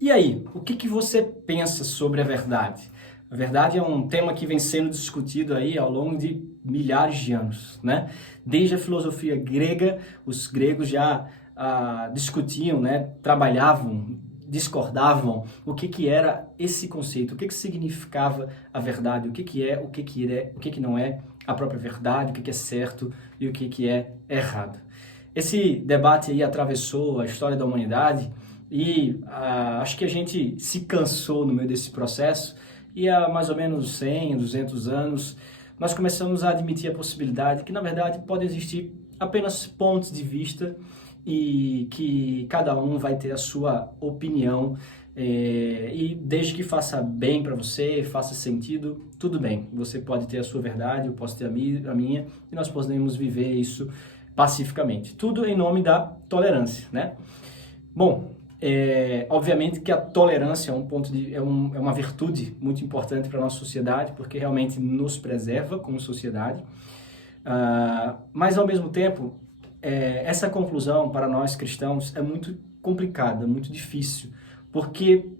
E aí, o que você pensa sobre a verdade? A verdade é um tema que vem sendo discutido aí ao longo de milhares de anos, né? Desde a filosofia grega, os gregos já discutiam, né? Trabalhavam, discordavam o que era esse conceito, o que significava a verdade, o que não é a própria verdade, o que é certo e o que é errado. Esse debate aí atravessou a história da humanidade e acho que a gente se cansou no meio desse processo e há mais ou menos 100, 200 anos nós começamos a admitir a possibilidade que, na verdade, podem existir apenas pontos de vista e que cada um vai ter a sua opinião e desde que faça bem para você, faça sentido, tudo bem. Você pode ter a sua verdade, eu posso ter a minha e nós podemos viver isso pacificamente. Tudo em nome da tolerância, né? Bom, obviamente que a tolerância é uma virtude muito importante para a nossa sociedade, porque realmente nos preserva como sociedade. Mas, ao mesmo tempo, essa conclusão para nós cristãos é muito complicada, muito difícil, porque,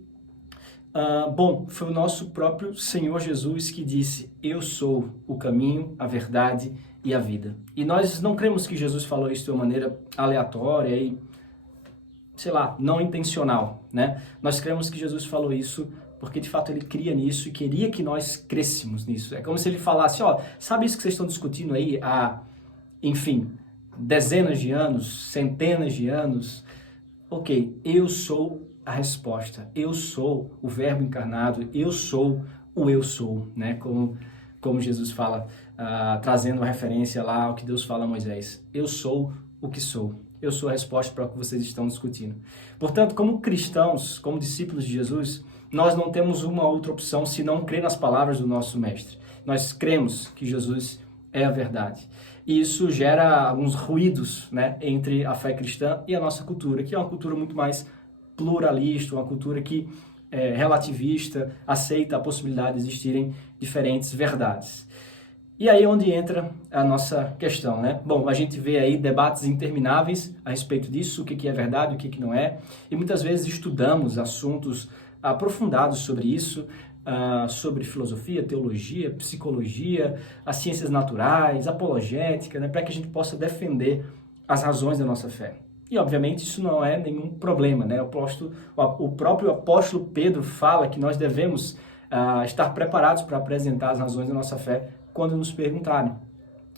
foi o nosso próprio Senhor Jesus que disse: eu sou o caminho, a verdade e a vida. E nós não cremos que Jesus falou isso de uma maneira aleatória e, sei lá, não intencional, né? Nós cremos que Jesus falou isso porque, de fato, ele cria nisso e queria que nós crescêssemos nisso. É como se ele falasse, ó, sabe isso que vocês estão discutindo aí há, enfim, dezenas de anos, centenas de anos? Ok, eu sou a resposta, eu sou o verbo encarnado, eu sou o eu sou, né? Como Jesus fala, trazendo uma referência lá ao que Deus fala a Moisés. Eu sou o que sou. Eu sou a resposta para o que vocês estão discutindo. Portanto, como cristãos, como discípulos de Jesus, nós não temos uma outra opção senão crer nas palavras do nosso Mestre. Nós cremos que Jesus é a verdade. E isso gera alguns ruídos, né, entre a fé cristã e a nossa cultura, que é uma cultura muito mais pluralista, uma cultura que é relativista, aceita a possibilidade de existirem diferentes verdades. E aí é onde entra a nossa questão, né? Bom, a gente vê aí debates intermináveis a respeito disso, o que é verdade, o que não é, e muitas vezes estudamos assuntos aprofundados sobre isso, sobre filosofia, teologia, psicologia, as ciências naturais, apologética, né, para que a gente possa defender as razões da nossa fé. E, obviamente, isso não é nenhum problema, né? O próprio apóstolo Pedro fala que nós devemos estar preparados para apresentar as razões da nossa fé quando nos perguntarem.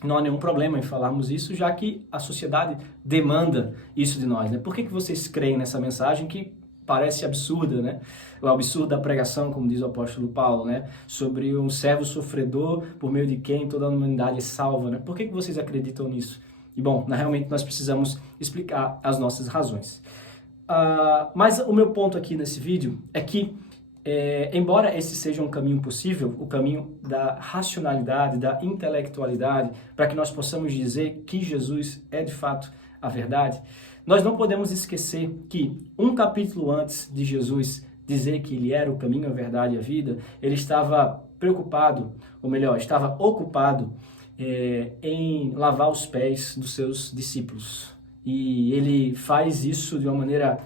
Não há nenhum problema em falarmos isso, já que a sociedade demanda isso de nós, né? Por que vocês creem nessa mensagem que parece absurda, né? O absurdo da pregação, como diz o apóstolo Paulo, né? Sobre um servo sofredor por meio de quem toda a humanidade é salva, né? Por que vocês acreditam nisso? E, bom, realmente nós precisamos explicar as nossas razões. Mas o meu ponto aqui nesse vídeo é que, embora esse seja um caminho possível, o caminho da racionalidade, da intelectualidade, para que nós possamos dizer que Jesus é de fato a verdade, nós não podemos esquecer que um capítulo antes de Jesus dizer que ele era o caminho, a verdade e a vida, ele estava preocupado, ou melhor, estava ocupado em lavar os pés dos seus discípulos. E ele faz isso de uma maneira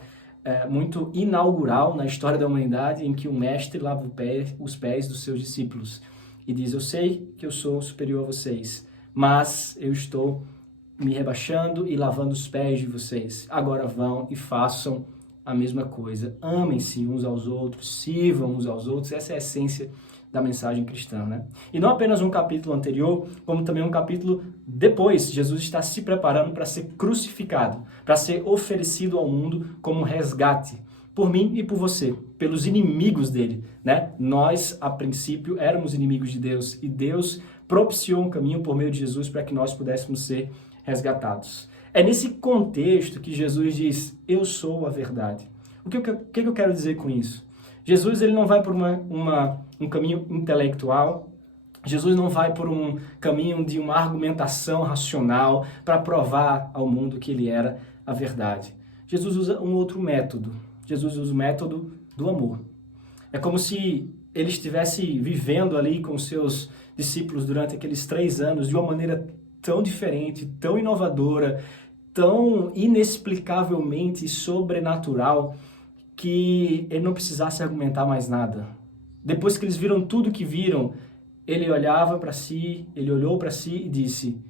muito inaugural na história da humanidade, em que o mestre lava os pés dos seus discípulos e diz: eu sei que eu sou superior a vocês, mas eu estou me rebaixando e lavando os pés de vocês. Agora vão e façam a mesma coisa. Amem-se uns aos outros, sirvam uns aos outros. Essa é a essência da mensagem cristã, né? E não apenas um capítulo anterior, como também um capítulo depois. Jesus está se preparando para ser crucificado, para ser oferecido ao mundo como resgate por mim e por você, pelos inimigos dele, né? Nós, a princípio, éramos inimigos de Deus e Deus propiciou um caminho por meio de Jesus para que nós pudéssemos ser resgatados. É nesse contexto que Jesus diz: eu sou a verdade. O que eu quero dizer com isso? Jesus ele não vai por um caminho intelectual, Jesus não vai por um caminho de uma argumentação racional para provar ao mundo que ele era a verdade. Jesus usa um outro método. Jesus usa o método do amor. É como se ele estivesse vivendo ali com seus discípulos durante aqueles 3 anos de uma maneira tão diferente, tão inovadora, tão inexplicavelmente sobrenatural, que ele não precisasse argumentar mais nada. Depois que eles viram tudo que viram, ele olhava para si, ele olhou para si e disse: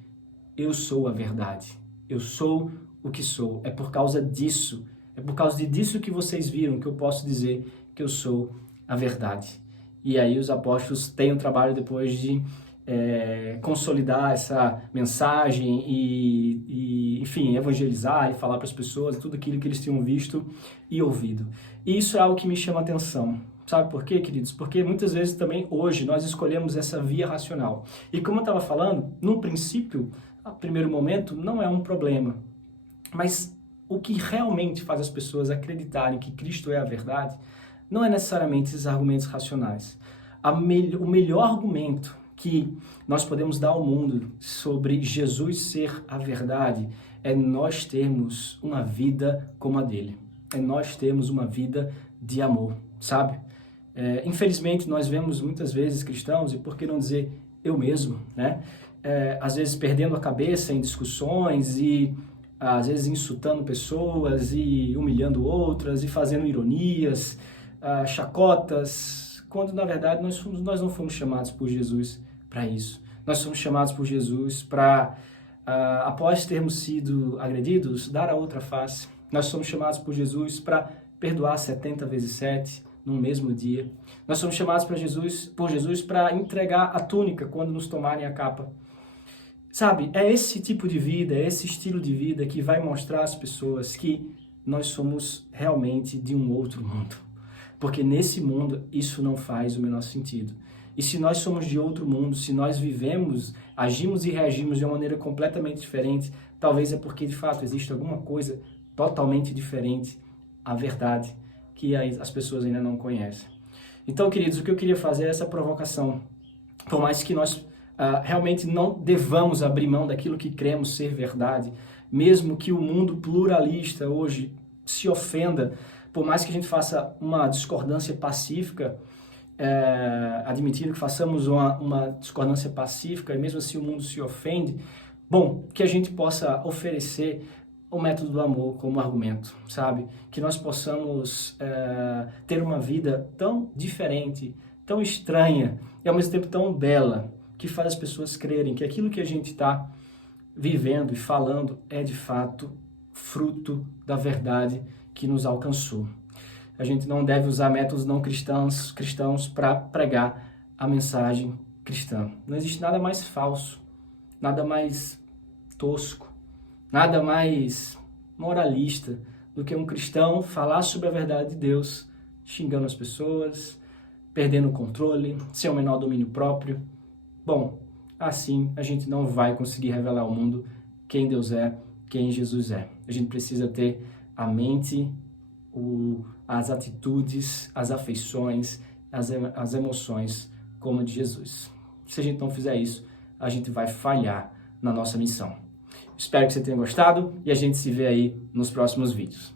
eu sou a verdade, eu sou o que sou. É por causa disso, é por causa disso que vocês viram que eu posso dizer que eu sou a verdade. E aí os apóstolos têm o trabalho depois de consolidar essa mensagem e, enfim, evangelizar e falar para as pessoas tudo aquilo que eles tinham visto e ouvido. E isso é algo que me chama a atenção. Sabe por quê, queridos? Porque muitas vezes também hoje nós escolhemos essa via racional. E como eu estava falando, no princípio, a primeiro momento, não é um problema. Mas o que realmente faz as pessoas acreditarem que Cristo é a verdade não é necessariamente esses argumentos racionais. O melhor argumento que nós podemos dar ao mundo sobre Jesus ser a verdade é nós termos uma vida como a dele. É nós termos uma vida de amor, sabe? Infelizmente, nós vemos muitas vezes cristãos, e por que não dizer eu mesmo, né? Às vezes perdendo a cabeça em discussões e às vezes insultando pessoas e humilhando outras e fazendo ironias, chacotas, quando na verdade nós não fomos chamados por Jesus para isso. Nós somos chamados por Jesus para, após termos sido agredidos, dar a outra face. Nós somos chamados por Jesus para perdoar 70 vezes 7 no mesmo dia. Nós somos chamados por Jesus para entregar a túnica quando nos tomarem a capa. Sabe, é esse tipo de vida, é esse estilo de vida que vai mostrar às pessoas que nós somos realmente de um outro mundo. Porque nesse mundo isso não faz o menor sentido. E se nós somos de outro mundo, se nós vivemos, agimos e reagimos de uma maneira completamente diferente, talvez é porque de fato existe alguma coisa totalmente diferente, a verdade, que as pessoas ainda não conhecem. Então, queridos, o que eu queria fazer é essa provocação. Por mais que nós realmente não devamos abrir mão daquilo que cremos ser verdade, mesmo que o mundo pluralista hoje se ofenda, por mais que a gente faça uma discordância pacífica, admitindo que façamos uma discordância pacífica e mesmo assim o mundo se ofende, bom, que a gente possa oferecer o método do amor como argumento, sabe? Que nós possamos ter uma vida tão diferente, tão estranha e ao mesmo tempo tão bela, que faz as pessoas crerem que aquilo que a gente está vivendo e falando é de fato fruto da verdade que nos alcançou. A gente não deve usar métodos não cristãos para pregar a mensagem cristã. Não existe nada mais falso, nada mais tosco, nada mais moralista do que um cristão falar sobre a verdade de Deus, xingando as pessoas, perdendo o controle, sem o menor domínio próprio. Bom, assim a gente não vai conseguir revelar ao mundo quem Deus é, quem Jesus é. A gente precisa ter a mente, as atitudes, as afeições, as emoções como a de Jesus. Se a gente não fizer isso, a gente vai falhar na nossa missão. Espero que você tenha gostado e a gente se vê aí nos próximos vídeos.